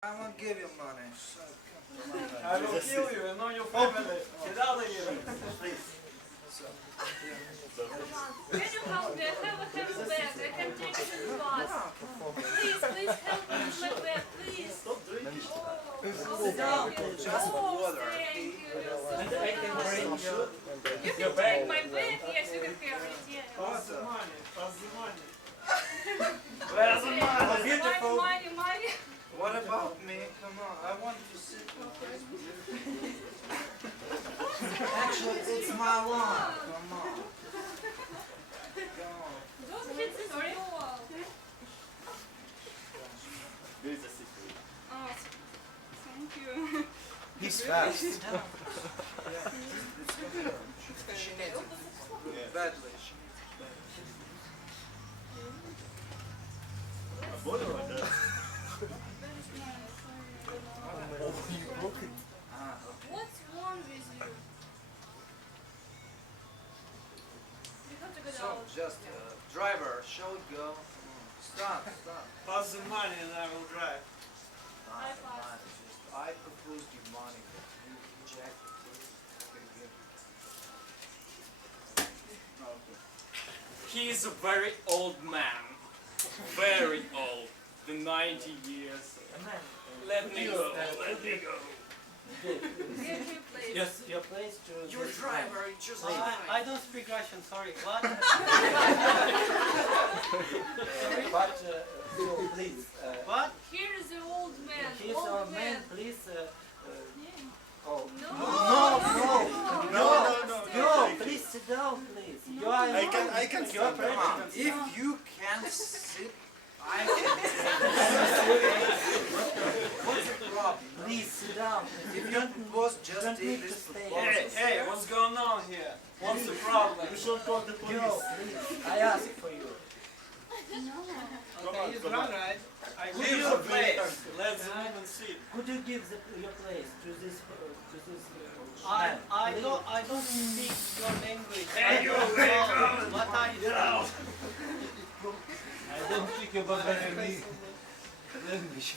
I won't give you money. So I will kill you and all your family. Get out of here. Can you help me? I have a heavy bag. I can take it in the bus. Please help me with my bag, please. Stop drinking. Sit down. Just water. Thank you. You're so And I can bring kind. you You can take my bag. Yes, you can carry it. Yeah. Pass the money. Pass the money. Where's the money? Beautiful. Money. What about me? Come on, I want to sit. Actually, it's my lawn. Come on. Go on. Don't hit the door. There is a secret. Oh, thank you. He's fast. Yeah. She needs it. Badly. She needs it. A bottle like that. What's wrong with you? You have to go So, out. just driver, shall we go? Stop. Pass the money and I will drive. I proposed you money, but you rejected it. He is a very old man. Very old. The 90 years. Let me go. Let me go. Give me place. Yes, your place to Your this driver is just I don't speak Russian, sorry. What? But so please. What? Here is the old man. He's Old our man, please. Oh. No. No, please sit down, please. You are. I can You are stand Come on, president. if you can sit, I can. What's the problem? Please sit down. If you propose just don't need this to stay. proposal. Hey, what's going on here? What's the problem? We should call the Yo, police. please. I ask for you. Come on, come on. right? I leave the place. Let the woman sit. Could you give your place to this man? I don't speak your language. Hey, you wake up! What are you Get out! I don't speak your language.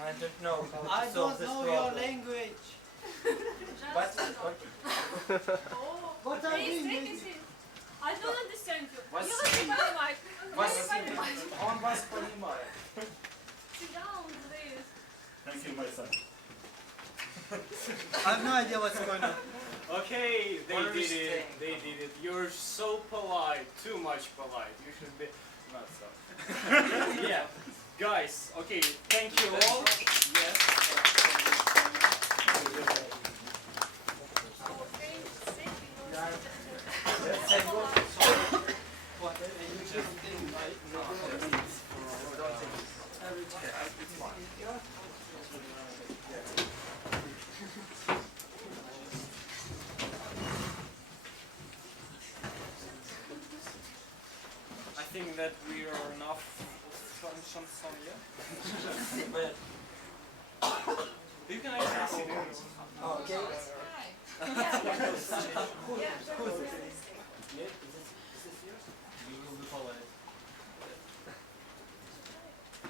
I don't know how to I solve don't this know problem. your language. What? Oh, What are please you take a doing? seat. I don't understand you. What's- You have to buy Он вас понимает. Sit down, please. Thank you, my son. I have no idea what's going on. Okay, they What are we did it. saying? They did it. You're so polite. Too much polite. You should be not so. Yeah. Guys, okay, thank you all. Yes. I think that we are enough of chanson, yeah? You can actually sit down. Okay.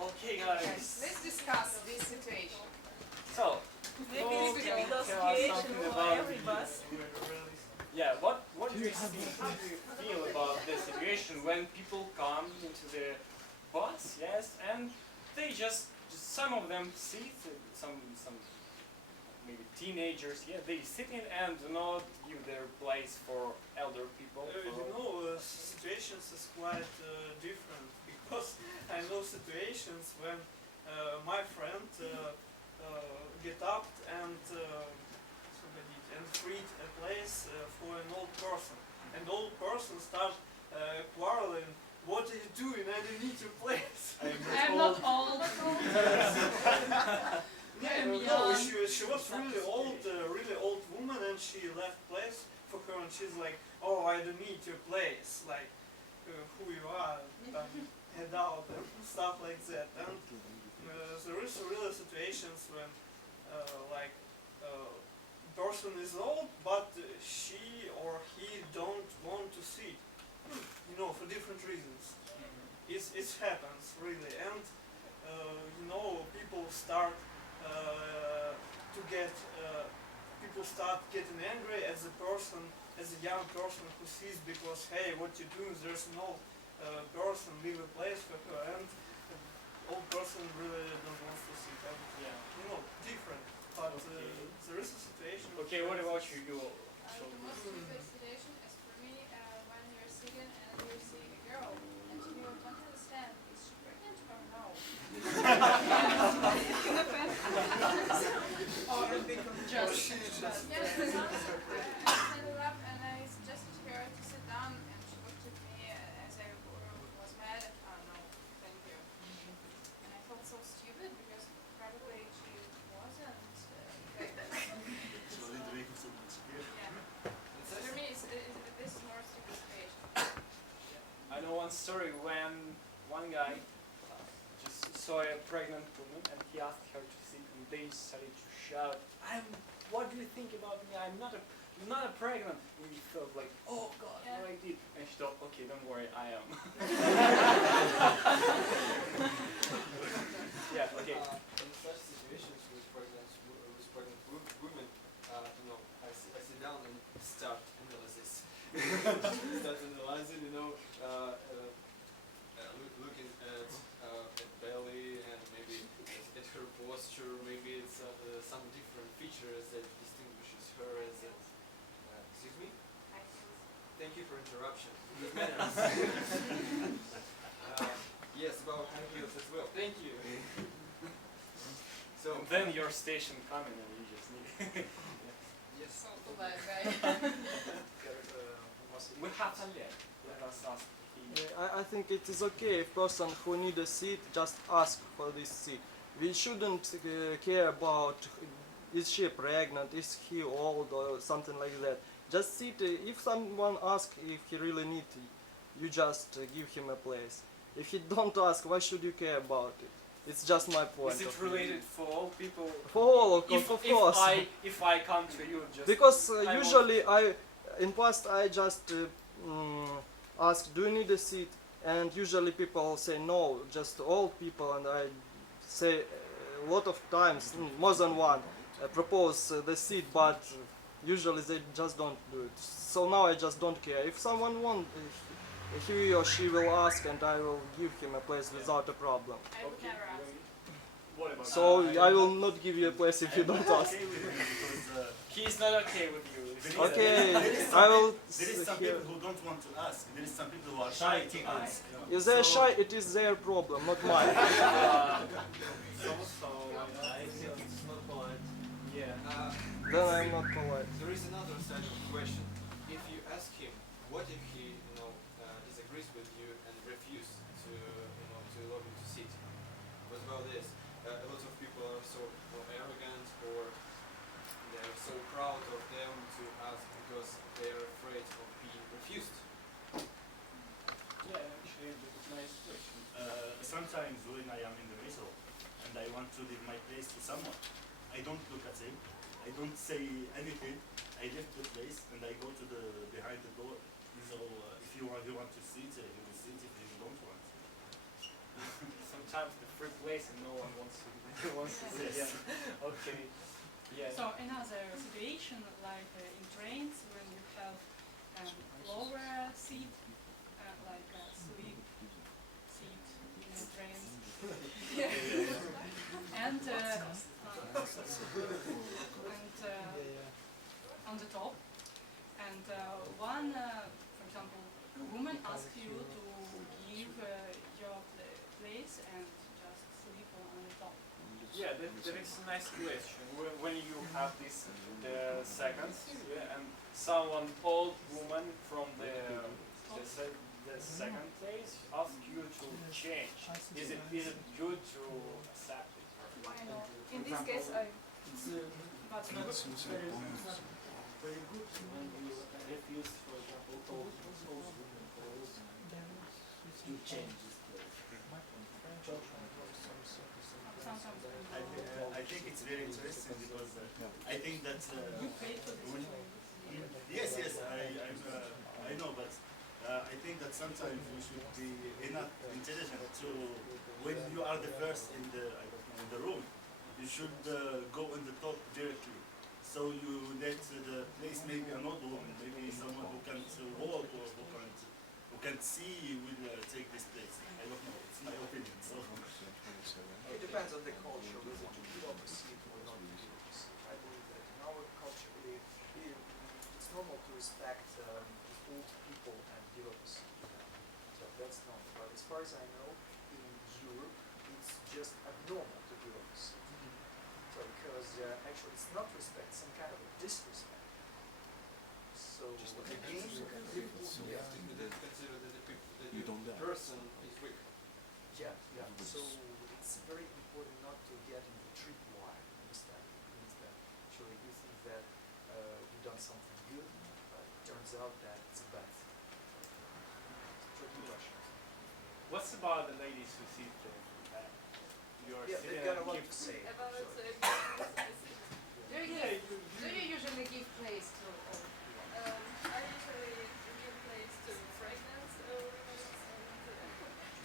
Okay, guys. Let's discuss this situation. So, Maybe Paul, we can could you tell us something about yeah, what do you think, how do you feel about the situation when people come into the bus, yes, and they just some of them sit, some maybe teenagers, yeah, they sit in and do not give their place for elder people. Situations is quite different because I know situations when my friend get up and freed a place for an old person, and the old person start quarreling. What are you doing? I don't need your place. I'm not old. No, she was really old woman, and she left place for her, and she's like, oh, I don't need your place, like who you are, head out and stuff like that. And there is really situations when person is old, but she or he don't want to sit, for different reasons. It happens really, and people start to get people start getting angry at the person, as a young person who sees, because hey, what you do? There's no person leave a place for her, and old person really don't want to see her. Yeah. Different. But Okay. there is a situation. Okay, what about you? The most stupid situation is for me when you're sitting and you're seeing a girl and you don't understand, is she pregnant or no? Or a big Just Yes, I stood up and I suggested to her to sit down, and she looked at me as I was mad. No, thank you. And I felt so stupid because probably she wasn't pregnant. Yeah. So for me, this is more stupid situation. I know one story when one guy just saw a pregnant woman and he asked her to sit, and they started to shout, what do you think about me? I'm not a pregnant. And he felt like, oh God, Yeah. what I did. And she thought, okay, don't worry, I am. Yeah, okay. In such situations with pregnant women, I sit down and start analysis. Start analyzing, looking at belly and maybe at her posture. Maybe it's some different features that distinguishes her as a. Excuse me. Thank you for interruption. Good manners. Yes, about high heels as well. Thank you. So And then your station coming and you just need yes. so polite guy. We have Olga. Let us ask him. I think it is okay if person who need a seat just ask for this seat. We shouldn't care about is she pregnant, is he old or something like that. Just sit. If someone asks if he really need, you just give him a place. If he don't ask, why should you care about it? It's just my point. Is it of view. related for all people? For all, of If course. if I come to you, just Because I usually in past I just ask, do you need a seat? And usually people say no, just old people, and I say a lot of times, more than one, propose the seat, but usually they just don't do it. So now I just don't care. If someone wants, he or she will ask, and I will give him a place without a problem. I would never ask. What about So I will not give you a place if you don't ask. He's not okay with you. Okay, I will. There is some hear. people who don't want to ask. There is some people who are shy to ask. If they're shy, it is their problem, not mine. It's not polite. Yeah. Then I'm not polite. There is another side of the question. If you ask him, what if he, disagrees with you and refuses to allow you to sit? What about this? A lot of people are so arrogant, or they're so proud of them to ask because they're afraid of being refused. Yeah, actually, that's a nice question. Sometimes when I am in the middle and I want to leave my place to someone, I don't look at him. I don't say anything. I left the place and I go to the behind the door. So if you want to sit, you will sit. If you don't want. Sometimes the free place and no one wants to sit. Yes. Yeah. Okay. Yeah. So another situation like in trains when you have lower seat, like a sleep seat in the trains, and on the top, and one, for example, woman asks you to give your place and just sleep on the top. Yeah, that is a nice question. When you have this seconds, yeah, and someone old woman from the second place asks you to change, is it good to accept it? Why not? In this case, I. But it's not very good when you refuse, for example, old women to change this place. Sometimes I think it's very interesting because I think that you pay for this. yes, I know, but I think that sometimes we should be enough intelligent to when you are the first in the room, You should go on the top directly. So you let the place maybe an old woman, maybe someone who can't walk or who can't see will take this place. I don't know. It's my opinion. So. It depends on the culture, whether to give up a seat or not to give up a seat. I believe that in our culture, it's normal to respect old people and give up a seat to them. So that's normal. But as far as I know, in Europe, it's just abnormal to give up a seat. So because actually it's not respect, some kind of a disrespect. So again, Consider that the person is weak. yeah. So it's very important not to get in the tripwire. Understand? It means that actually you think that you've done something good, but it turns out that it's a bad thing. Tricky question. What's about the ladies who sit there? You're Yeah, sitting they've got a and lot keep- to say. About actually. do you usually give place to old people? I usually give place to pregnant women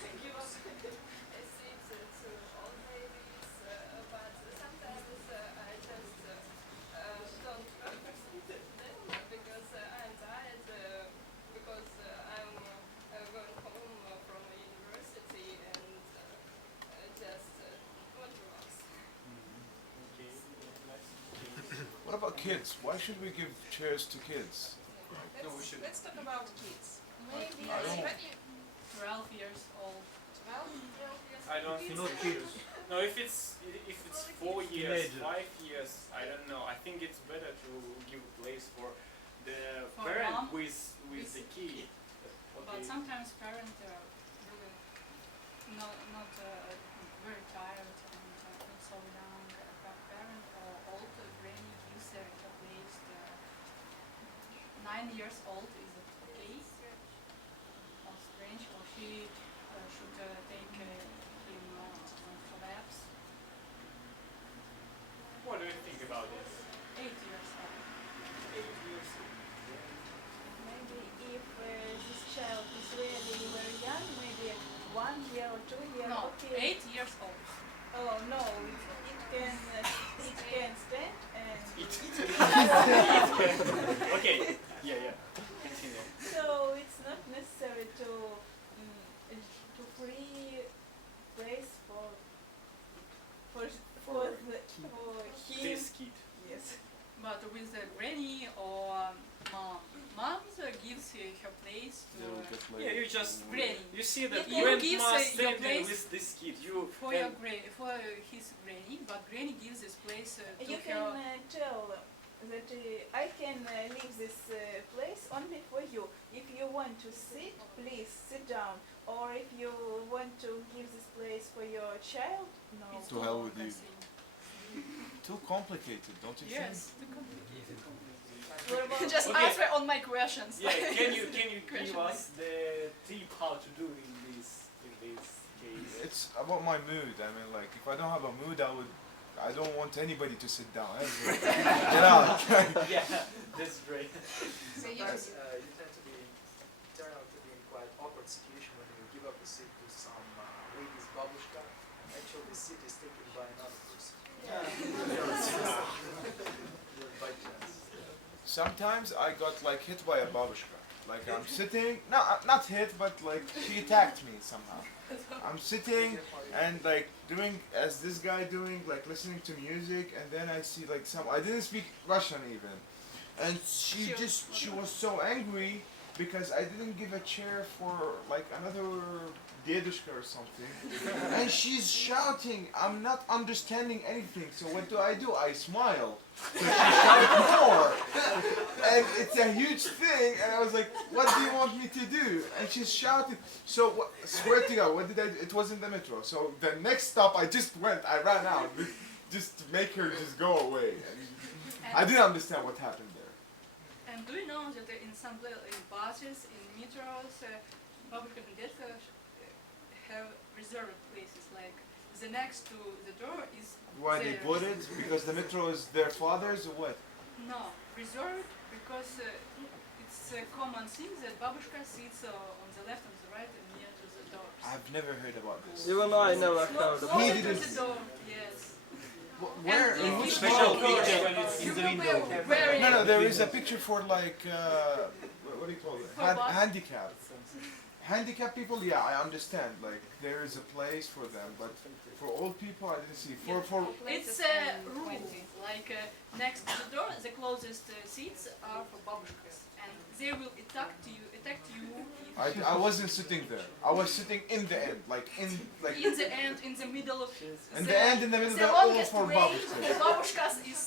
and give up a seat to old ladies, but sometimes I just don't proceed them because I'm tired, because I'm going home from university and just want to relax. Okay, What about kids? Why should we give chairs to kids? No, we should. Let's talk about kids. Maybe I don't- when you 12 years old. 12 years I don't think Not we kids. should. No, if it's 4 years, Teenagers. 5 years, I don't know. I think it's better to give a place for the For parent mom with with the kid. But Okay. sometimes parents are really not very tired and not so young. Parent or old granny gives her place. 9 years old is it okay? Or strange? Or she should take him on collapse? What do you think about this? 8 years old. 8 years. Maybe if this child is really very young, maybe 1 year or 2 years, No, okay. 8 years old. Oh no, it can stand and Okay. Yeah. Continue. so it's not necessary to free place for him. This kid. Yes. But with the granny or mom. Mom gives her place to Yeah, you just granny. you see that You you and give Ma your standing place with this kid. You for and your for his granny, but granny gives this place to You her. can tell that I can leave this place only for you. If you want to sit, please sit down. Or if you want to give this place for your child, no. It's To hell with you. complicated. Too complicated, don't you think? Yes, too complicated. What about Just Okay. answer all my questions. yeah, can you give Question us the tip how to do in this case? It's about my mood. I mean, like, if I don't have a mood, I don't want anybody to sit down. Get out. Yeah, that's great. So you Sometimes you tend to turn out to be in quite awkward situation when you give up a seat to some lady's babushka. Actually, the seat is taken by another person. By chance. Sometimes I got like hit by a babushka. Like I'm sitting, no, not hit, but like she attacked me somehow. I'm sitting and like doing as this guy doing, like listening to music, and then I see like I didn't speak Russian even, and she was so angry because I didn't give a chair for like another dedushka or something, and she's shouting. I'm not understanding anything. So what do? I smile. So she shouts more, and it's a huge thing. And I was like, "What do you want me to do?" And she's shouting. So swear to God, what did I do? It was in the metro. So the next stop, I just went. I ran out, just to make her just go away. And I didn't understand what happened there. And do you know that in some in buses, in metros, public accommodation have reserved places, like the next to the door is Why they theirs. put it? Because the metro is their father's or what? No, reserved because it's a common thing that babushka sits on the left and the right and near to the doors. I've never heard about this. Even I never heard Closer about He to didn't- the door, yes. Where? And In if which you Special go picture there, when it's you in the will be window. very No, no, there is a picture for like what do you call it? For what? Handicap. Handicapped people, yeah, I understand. Like there is a place for them, but for old people, I didn't see. For It's a rule. Like next to the door, the closest seats are for babushkas, and they will attack you. If I wasn't sitting there. I was sitting in the end, like in in the end, in the middle of in the end, in the middle, the they're all longest for way, babushkas. the babushkas is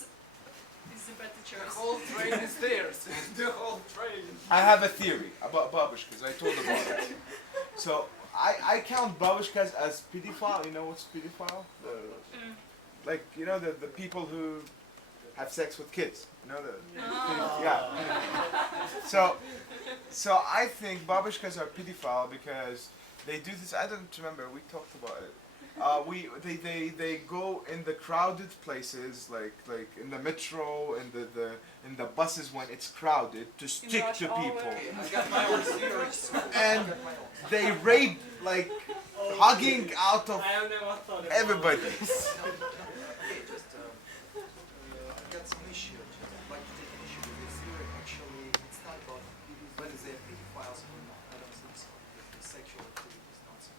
the better The choice. whole train is theirs. The whole train. I have a theory about babushkas. I told about it. So I count babushkas as pedophile. You know what's pedophile? Like you know the people who have sex with kids. You know the yeah. So I think babushkas are pedophile because they do this. I don't remember. We talked about it. They go in the crowded places like in the metro and in the buses when it's crowded to stick rush to hour. people, I got my own theory. and they rape like hugging out of I have never thought about everybody. Okay, just I got some issue. Just like to take an issue with this theory. Actually, it's not about whether they're pedophiles or not. I don't think so. The sexual activity is not so.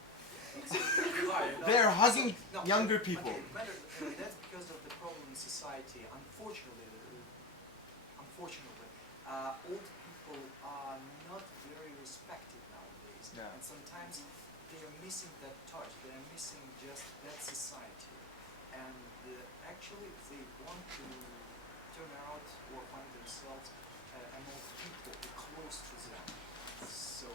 They're hugging No, younger but- people. Okay, matter, that's because of the problem in society. Unfortunately, old people are not very respected nowadays, Yeah. and sometimes they are missing that touch. They are missing just that society, and actually they want to turn out or find themselves among people close to them. So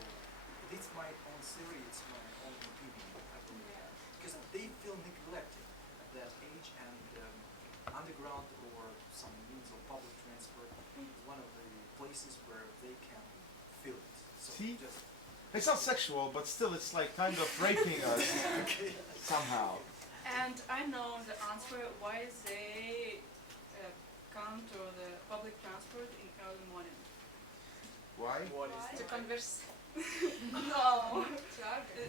it's my own theory. It's my own opinion. I believe that. Because they feel neglected at that age, and underground or some means of public transport is one of the places where they can feel it. So See? just It's not sexual, but still, it's like kind of raping us somehow. And I know the answer why they come to the public transport in early morning. Why? What is To converse. No. To argue.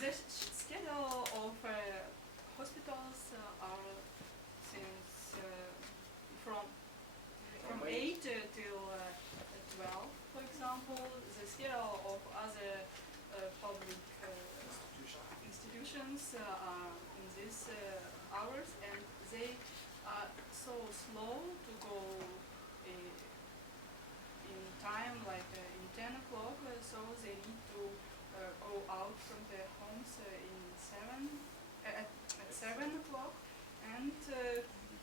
The schedule of hospitals are since from 8 till 12, for example. The schedule of other public institutions are in these hours, and they are so slow to go in time, like in 10 o'clock, so they need to go out from their homes at 7 o'clock and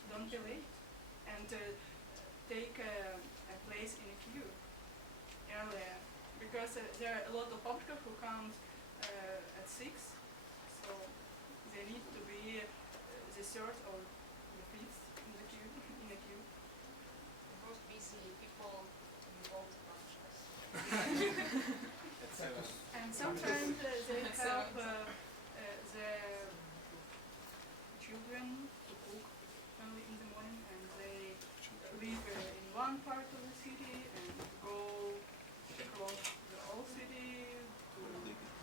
don't be late, and take a place in a queue earlier, because there are a lot of public who come at 6, so they need to be the third or the fifth in the queue. The most busy people in the world are babushkas. And sometimes they help the children to cook early in the morning, and they live in one part of the city and go across the whole city to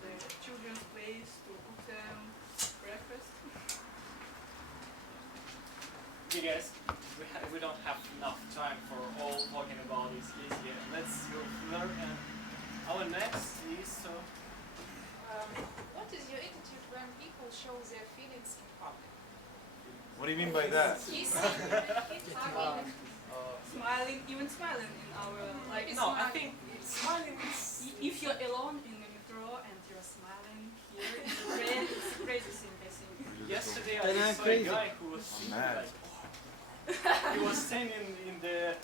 the children's place to cook them breakfast. Okay guys, we don't have enough time for all talking about this case here. Let's go further, and our next is What is your attitude when people show their feelings in public? What do you mean by that? Kissing, hugging. Smiling, even smiling in our like. no, I think smiling is If you're alone in the metro and you're smiling here in the train, it's a crazy thing, I think. yesterday And I I'm saw a crazy. guy who was mad. like he was standing in the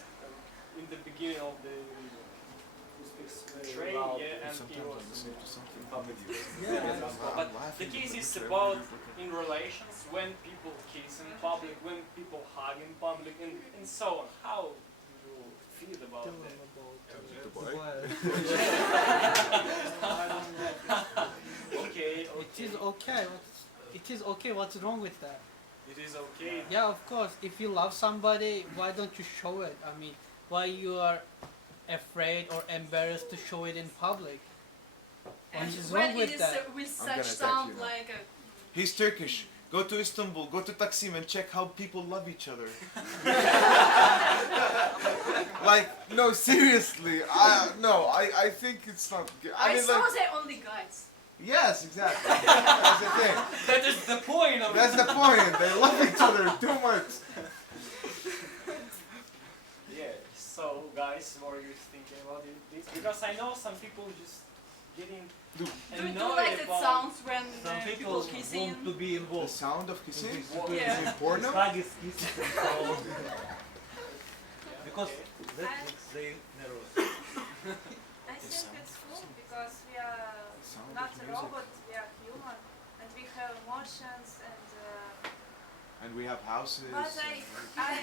beginning of the train, yeah, and he was but the case is about in relations when people kiss in public, when people hug in public, and so on. How do you feel about Tell that? them about Okay, It is okay. It is okay. What's wrong with that? It is okay. Yeah, of course. If you love somebody, why don't you show it? I mean, why you are afraid or embarrassed to show it in public? And What is when wrong it with is that? with I'm gonna such attack sound you now. like a He's Turkish. Go to Istanbul, go to Taksim and check how people love each other. Like, no, seriously, I think it's not good. I mean, saw like, they're only guys. yes, exactly. That's the thing. That is the point of That's the point. They love each other too much. Yeah, so guys, what are you thinking about this? Because I know some people just getting Do you annoyed like that about sounds when Some people people kissing? want to be The involved. sound of kissing? Yeah. Is it porno? Huggies, kisses and so on. Because that And- makes they nervous. I think it's cool because we are Sound not of a music. robot, we are human and we have emotions And we have houses. but I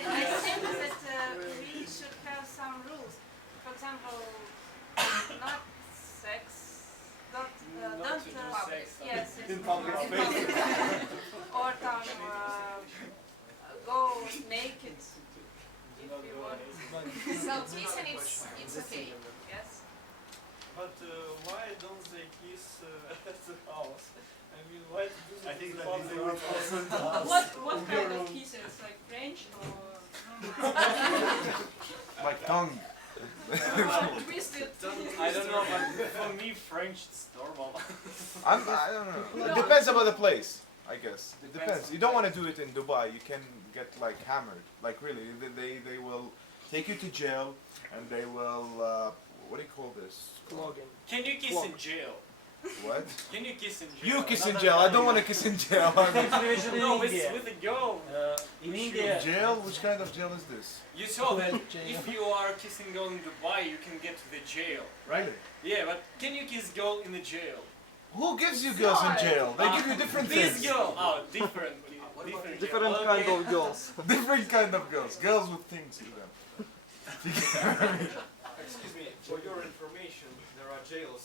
think that we should have some rules. For example, not sex, not don't to do sex yes, yes, in public in space. public. Or go naked if Not you do want. anything. So kissing it's okay, yes. But why don't they kiss at the house? I mean, why to do that I think in that public? is the word also in the house. What kind of kisses? Like French or Like tongue. Twisted. I don't know, but for me French is normal. I don't know. It depends about the place, I guess. It Depends depends. on You don't the want to do it in Dubai. You can get like hammered. Like really, they will take you to jail and they will, what do you call this? Flogging. Can you kiss in jail? What? Can you kiss in jail? You kiss in Not jail. I that don't funny. want to kiss in jail. I mean, Situation in No, with India. a girl. In Sure. India, jail? Which kind of jail is this? You saw that Well, jail. if you are kissing girl in Dubai, you can get to the jail. Really? Yeah, but can you kiss girl in the jail? Who gives you girls in jail? They give you different This things. girl. Oh, different. Different jail. kind Okay. of girls. Different kind of girls. Girls with things to them. Excuse me, for your information, there are jails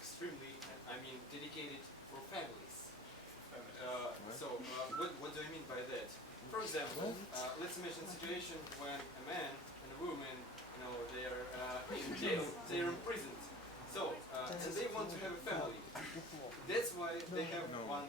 extremely, I mean, dedicated for families. What do you mean by that? For example, let's imagine a situation when a man and a woman, they are in jail, they are imprisoned. So, and they want to have a family. That's why they have one